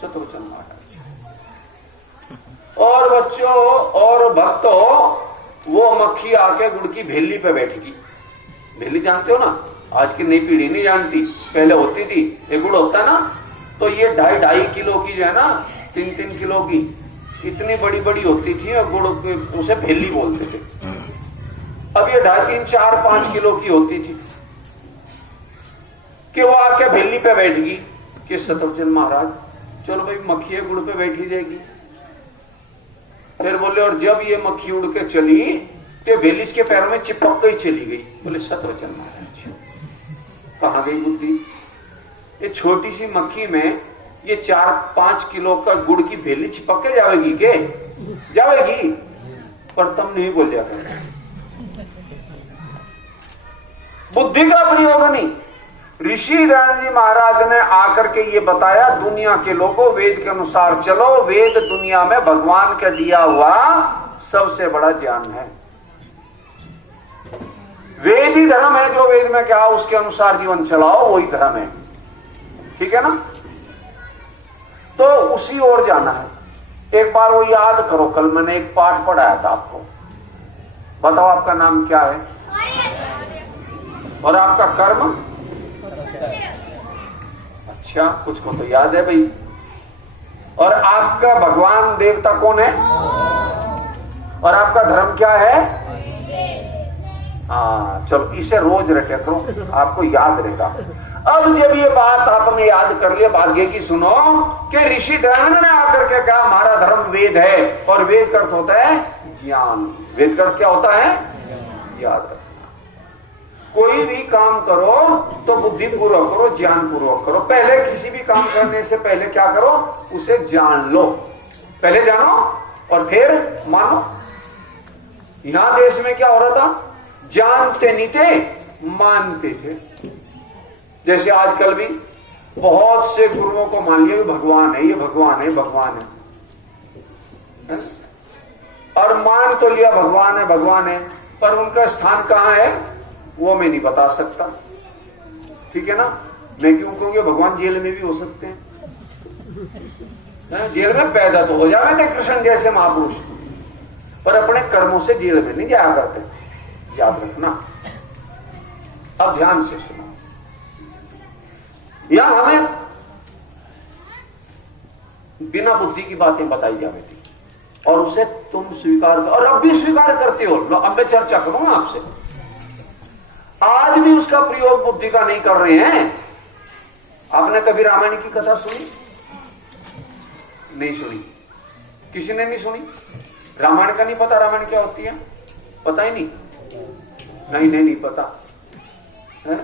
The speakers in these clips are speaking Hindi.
शत्रुचन महाराज। और बच्चों और भक्तों, वो मक्खी आके गुड़ की भेली पे बैठेगी। भेली जानते हो ना, आज की नई पीढ़ी नहीं जानती, पहले होती थी। ये गुड़ होता है ना, तो ये 2.5 किलो की जो है ना, 3-3 किलो की इतनी बड़ी बड़ी होती थी, और गुड़ उसे भेली बोलते थे। अब ये 2.5, 3, 4, 5 किलो की होती थी कि वो आके भेली पे बैठगी कि शत्रुचन महाराज चलो भाई मक्खी गुड़ पे बैठी जाएगी। फिर बोले, और जब ये मक्खी उड़ के चली तो भेली के पैरों में चिपक गई, चली गई। बोले शत्रुचन महाराज कहां गई बुद्धि? ये छोटी सी मक्खी में ये 4-5 किलो का गुड़ की भेली चिपक के जाएगी के? जाएगी, पर तुम नहीं बोल जाता। बुद्धि का प्रयोग नहीं। ऋषि दयानंद जी महाराज ने आकर के ये बताया, दुनिया के लोगों वेद के अनुसार चलो। वेद दुनिया में भगवान का दिया हुआ सबसे बड़ा ज्ञान है। वेद ही धर्म है, जो वेद में क्या उसके अनुसार जीवन चलाओ, वही धर्म है। ठीक है ना? तो उसी ओर जाना है। एक बार वो याद करो, कल मैंने एक पाठ पढ़ाया था आपको। बताओ आपका नाम क्या है और आपका कर्म? अच्छा, कुछ को तो याद है भाई। और आपका भगवान देवता कौन है? और आपका धर्म क्या है? हाँ, चलो इसे रोज रटे करो, आपको याद रहेगा। अब जब ये बात आपने याद कर लिया, भाग्य की सुनो कि ऋषि दयानंद ने आकर के कहा हमारा धर्म वेद है, और वेद का अर्थ होता है ज्ञान। वेद का अर्थ क्या होता है? याद रखना। कोई भी काम करो तो बुद्धि पूर्वक करो, ज्ञान पूर्वक करो। पहले किसी भी काम करने से पहले क्या करो? उसे जान लो। पहले जानो और फिर मानो। यहां देश में क्या हो रहा था? जानते नहीं थे, मानते थे। जैसे आजकल भी बहुत से गुरुओं को मान लिया कि भगवान है, ये भगवान है, भगवान है, और मान तो लिया भगवान है, भगवान है, पर उनका स्थान कहां है वो मैं नहीं बता सकता। ठीक है ना? मैं क्यों कहूंगी? भगवान जेल में भी हो सकते हैं। जेल में पैदा तो हो जाए थे कृष्ण जैसे महापुरुष, पर अपने कर्मों से जेल में नहीं जाया करते। याद रखना। अब ध्यान से सुनो, यहां हमें बिना बुद्धि की बातें बताई जा रही थी, और उसे तुम स्वीकार कर, और अब भी स्वीकार करते हो। अब मैं चर्चा करूंगा आपसे। आज भी उसका प्रयोग बुद्धि का नहीं कर रहे हैं। आपने कभी रामायण की कथा सुनी? नहीं सुनी। किसी ने नहीं सुनी? रामायण का नहीं पता? रामायण क्या होती है पता ही नहीं? नहीं पता है?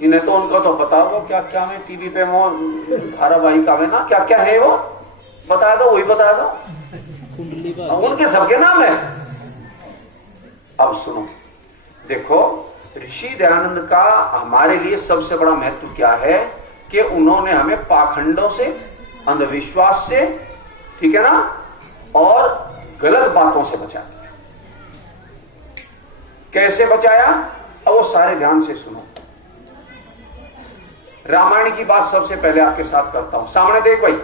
इन्हें तो उनका तो पता होगा क्या क्या है टीवी पे वो धारावाहिक आवे ना, क्या क्या है वो बता दो, वही बता दो। उनके सबके नाम है। अब सुनो, देखो ऋषि दयानंद का हमारे लिए सबसे बड़ा महत्व क्या है कि उन्होंने हमें पाखंडों से, अंधविश्वास से, ठीक है ना, और गलत बातों से बचाया। कैसे बचाया? अब वो सारे ध्यान से सुनो। रामायण की बात सबसे पहले आपके साथ करता हूं। सामने देख भाई,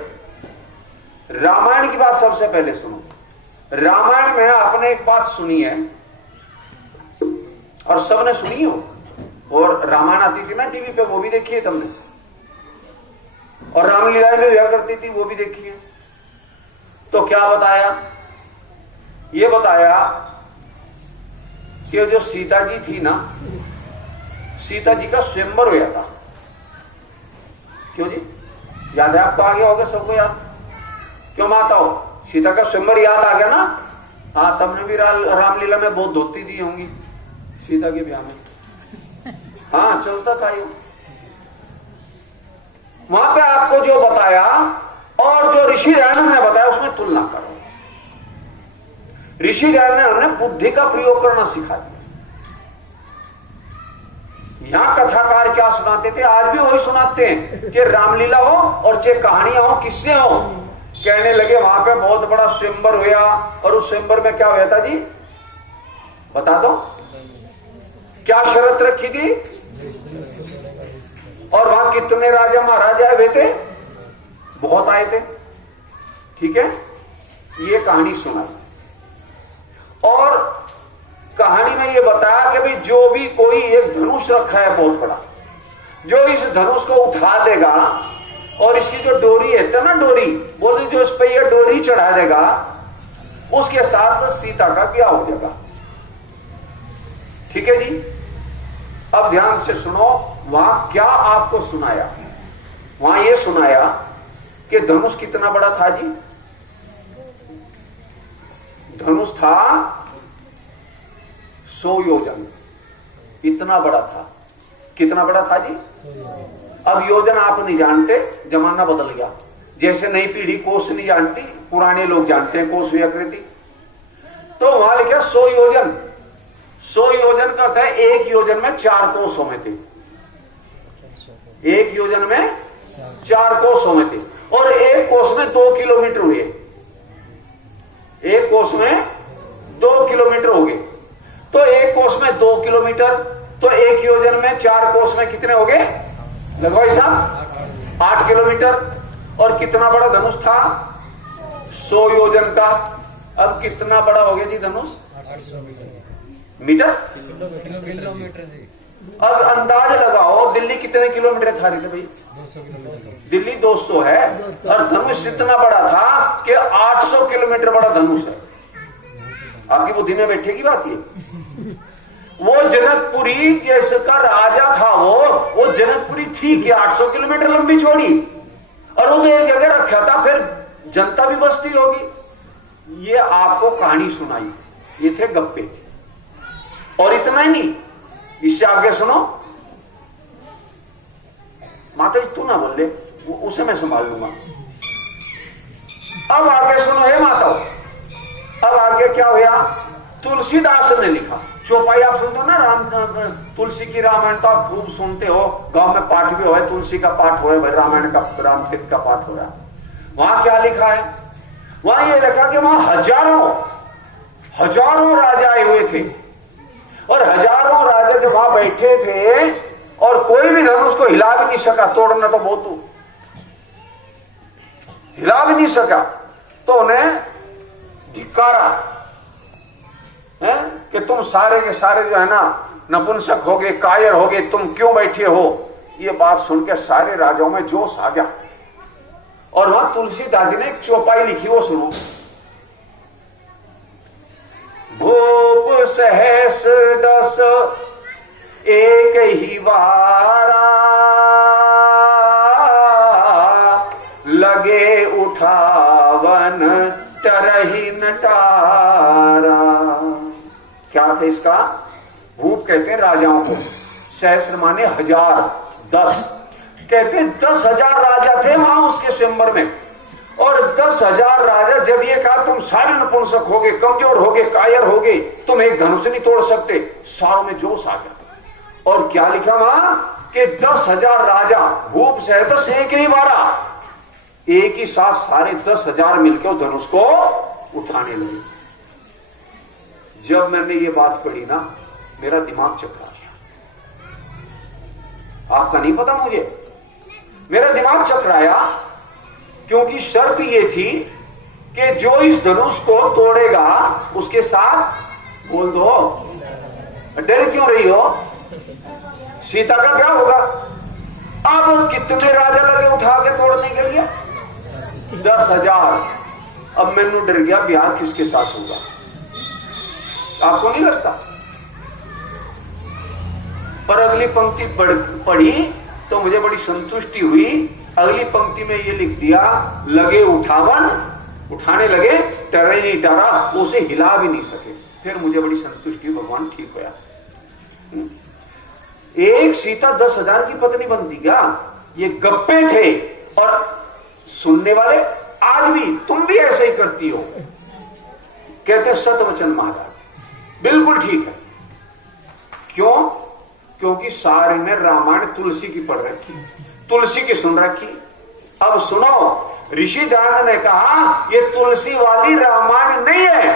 रामायण की बात सबसे पहले सुनो। रामायण में आपने एक बात सुनी है, और सबने सुनी हो, और रामायण आती थी ना टीवी पे, वो भी देखी है तुमने, और रामलीला में हुआ करती थी, वो भी देखी है। तो क्या बताया? ये बताया कि जो सीता जी थी ना, सीता जी का स्वयंवर हुआ था। क्यों जी? याद है आपको? आ गया होगा सबको याद? क्यों माता हो? सीता का स्वयंवर याद आ गया ना? हाँ, तुमने भी रामलीला में बहुत धोती दी होंगी सीता के ब्याह में। हाँ, चलता था ये। वहां पे आपको जो बताया और जो ऋषि दयानंद ने बताया उसमें तुलना करो। ऋषि दयानंद ने हमें बुद्धि का प्रयोग करना सिखा दिया। यहां कथाकार क्या सुनाते थे, आज भी वही सुनाते हैं कि रामलीला हो और चाहे कहानियां हो, किससे हो। कहने लगे वहां पे बहुत बड़ा स्वयंवर हुआ, और उस स्वयंवर में क्या हुआ था जी? बता दो। क्या शर्त रखी थी? और वहां कितने राजा महाराजा हुए थे? बहुत आए थे। ठीक है, ये कहानी सुना और कहानी में ये बताया कि भाई जो भी कोई एक धनुष रखा है बहुत बड़ा, जो इस धनुष को उठा देगा और इसकी जो डोरी है ना, डोरी बोलते जो इस पे ये डोरी चढ़ा देगा, उसके साथ सीता का क्या हो जाएगा। ठीक है जी, अब ध्यान से सुनो, वहां क्या आपको सुनाया, वहां ये सुनाया कि धनुष कितना बड़ा था जी। धनुष था 100 योजन, इतना बड़ा था। कितना बड़ा था जी? अब योजन आप नहीं जानते, जमाना बदल गया। जैसे नई पीढ़ी कोस नहीं जानती, पुराने लोग जानते हैं कोस आकृति। तो वहां लिखा 100 योजन। 100 योजन का था, एक योजन में 4 कोसों में थे। एक योजन में 4 कोसों में थे और एक कोस में 2 किलोमीटर हुए। एक कोस में 2 किलोमीटर हो गए। तो एक कोस में 2 किलोमीटर, तो एक योजन में 4 कोस में कितने हो गए? लगवाई साहब 8 किलोमीटर। और कितना बड़ा धनुष था? 100 योजन का। अब कितना बड़ा हो गया जी धनुष? 800 मीटर, किलोमीटर जी। अब अंदाज लगाओ, दिल्ली कितने किलोमीटर था भाई? 200 किलोमीटर। दिल्ली 200 है और धनुष इतना बड़ा था कि 800 किलोमीटर बड़ा धनुष है। आपकी बुद्धि में बैठेगी बात ये। वो जनकपुरी जिसका राजा था, वो जनकपुरी थी कि 800 किलोमीटर लंबी छोड़ी, और वो एक जगह रखा था, फिर जनता भी बसती होगी। ये आपको कहानी सुनाई, ये थे गप्पे। और इतना ही नहीं, इससे आगे सुनो। माता जी तू ना बोल ले, उसे मैं संभाल लूंगा। अब आगे सुनो हे माता। अब आगे क्या हुआ? तुलसीदास ने लिखा चौपाई। आप सुनते हो ना, राम तुलसी की रामायण तो आप खूब सुनते हो, गांव में पाठ भी हो, तुलसी का पाठ हो, भाई रामायण का, रामचरित का पाठ हो रहा। वहां क्या लिखा है? वहां ये लिखा कि वहां हजारों राजा आए हुए थे और हजारों राजा जो वहां बैठे थे और कोई भी धनुष को हिला भी नहीं सका। तोड़ना तो बहुत, हिला भी नहीं सका। तो उन्हें धिक्कारा है कि तुम सारे के सारे जो है ना नपुंसक हो गए, कायर हो गए, तुम क्यों बैठे हो। ये बात सुन के सारे राजाओं में जोश आ गया। और वहां तुलसीदास जी ने एक चौपाई लिखी, वो सुनो। भूप सहस 10 एक ही वारा, लगे उठावन तरही नटारा। क्या था इसका? भूप कहते हैं राजाओं को, सहस्र माने 1000, 10 कहते 10,000 राजा थे वहां उसके स्वयंवर में। और 10,000 राजा जब ये कहा तुम सारे नपुंसक हो गए, कमजोर हो गए, कायर हो गए, तुम एक धनुष नहीं तोड़ सकते, सारों में जोश आ गया। और क्या लिखा वहां कि 10,000 राजा भूप सहस एक ही बारा, एक ही साथ सारे 10,000 मिलकर धनुष को उठाने लगे। जब मैंने ये बात पढ़ी ना, मेरा दिमाग चकरा गया। आपका नहीं पता मुझे, मेरा दिमाग चकराया, क्योंकि शर्त ये थी कि जो इस धनुष को तोड़ेगा उसके साथ बोल दो। डर क्यों रही हो? सीता का क्या होगा? अब कितने राजा लगे उठा के तोड़ने के लिए? 10,000। अब मैंने डर गया, ब्याह किसके साथ होगा? आपको नहीं लगता? पर अगली पंक्ति पढ़ी तो मुझे बड़ी संतुष्टि हुई। अगली पंक्ति में ये लिख दिया, लगे उठावन, उठाने लगे, टरे नहीं टरा, उसे हिला भी नहीं सके। फिर मुझे बड़ी संतुष्टि, भगवान ठीक होया। एक सीता 10,000 की पत्नी बनती क्या? ये गप्पे थे। और सुनने वाले आज भी, तुम भी ऐसे ही करती हो। कहते सतवचन महाराज, बिल्कुल ठीक है। क्यों? क्योंकि सारे ने रामायण तुलसी की पढ़ रखी, तुलसी की सुन रखी। अब सुनो, ऋषि दयानंद ने कहा ये तुलसी वाली रामायण नहीं है,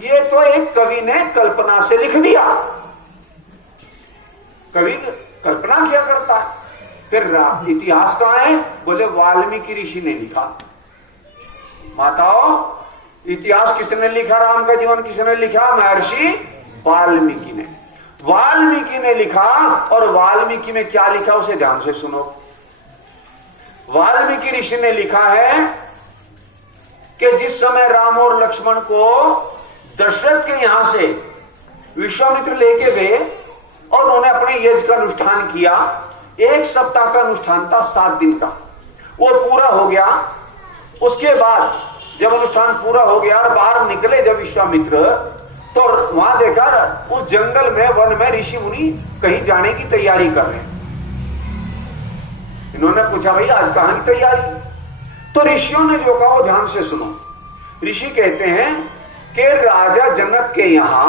ये तो एक कवि ने कल्पना से लिख दिया। कवि कल्पना किया करता है। फिर इतिहास कहां है? बोले वाल्मीकि ऋषि ने लिखा। माताओं, इतिहास किसने लिखा? राम का जीवन किसने लिखा? महर्षि वाल्मीकि ने। वाल्मीकि ने लिखा, और वाल्मीकि में क्या लिखा उसे ध्यान से सुनो। वाल्मीकि ऋषि ने लिखा है कि जिस समय राम और लक्ष्मण को दशरथ के यहां से विश्वामित्र लेके गए और उन्होंने अपने यज्ञ का अनुष्ठान किया, 1 सप्ताह का अनुष्ठान था, 7 दिन का, वो पूरा हो गया। उसके बाद जब अनुष्ठान पूरा हो गया और बाहर निकले जब विश्वामित्र, तो वहां देखा उस जंगल में, वन में ऋषि मुनि कहीं जाने की तैयारी कर रहे हैं। इन्होंने पूछा, भाई आज कहां की तैयारी? तो ऋषियों ने जो कहा वो ध्यान से सुनो। ऋषि कहते हैं कि राजा जनक के यहां